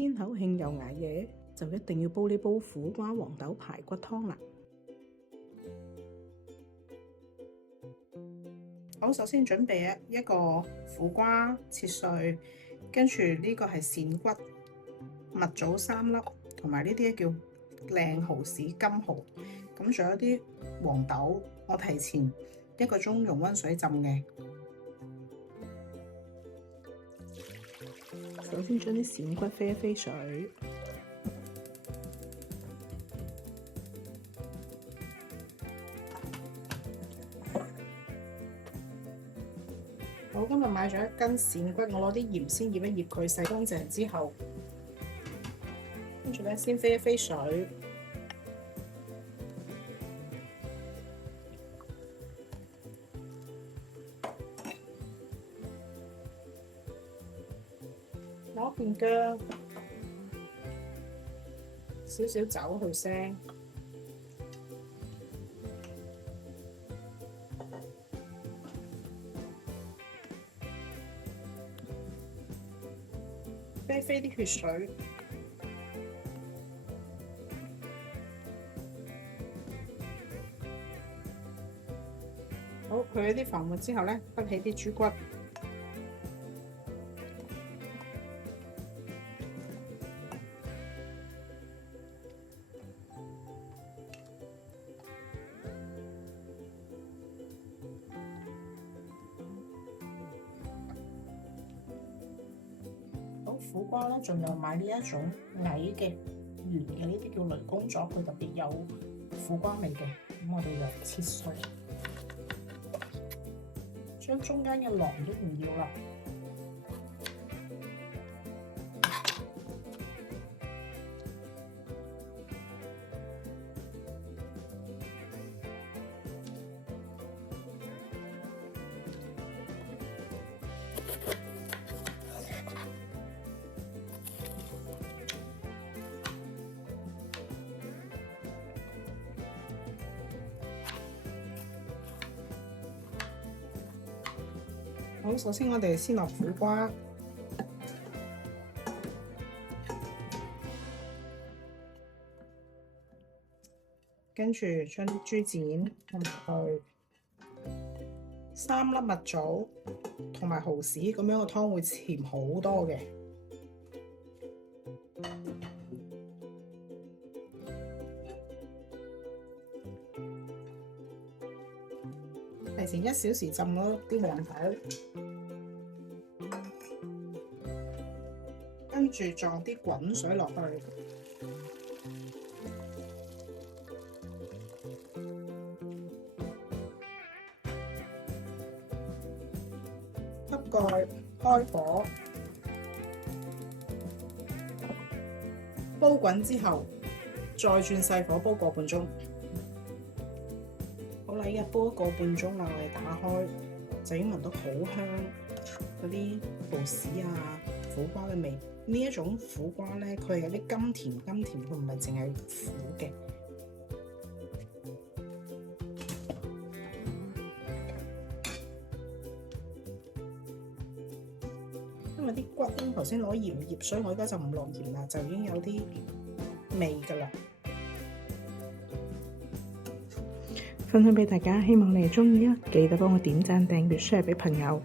天口慶又捱夜，就一定要煲呢煲苦瓜黃豆排骨湯啦。好，首先準備一個苦瓜切碎，跟住呢個係鱔骨、蜜棗3粒，同埋呢啲叫靚蠔豉金蠔。咁仲有啲黃豆，我提前1個鐘用溫水浸嘅。首先將啲鱔骨飛一飛水，我今日買咗1斤鱔骨，我攞啲鹽先醃一醃佢，洗乾淨之後，跟住咧先飛一飛水。攞片薑，少少酒去腥，飛飛啲血水，好，去咗啲浮沫之後咧，滗起啲豬骨。苦瓜咧，盡量買呢一種矮嘅、圓嘅，呢啲叫雷公咗，佢特別有苦瓜味嘅。咁我哋就切碎，將中間嘅囊都唔要啦。好，首先我哋先落苦瓜，跟住將啲豬展同埋去3粒蜜棗同埋蠔豉，咁樣個湯會甜好多嘅。提前1小時浸咗啲黃豆，跟住撞啲滾水落去，蓋蓋開火，煲滾之後再轉細火煲個半鐘。好啦，依家煲1個半鐘啦，我哋打開就已經聞到好香嗰啲蠔豉啊、苦瓜嘅味。呢一種苦瓜咧，佢係有啲甘甜，佢唔係淨係苦嘅。因為啲骨咧頭先攞鹽醃，所以我而家就唔落鹽啦，就已經有啲味㗎啦。分享俾大家，希望你哋鍾意啊！記得幫我點讚、訂閱、share 俾朋友。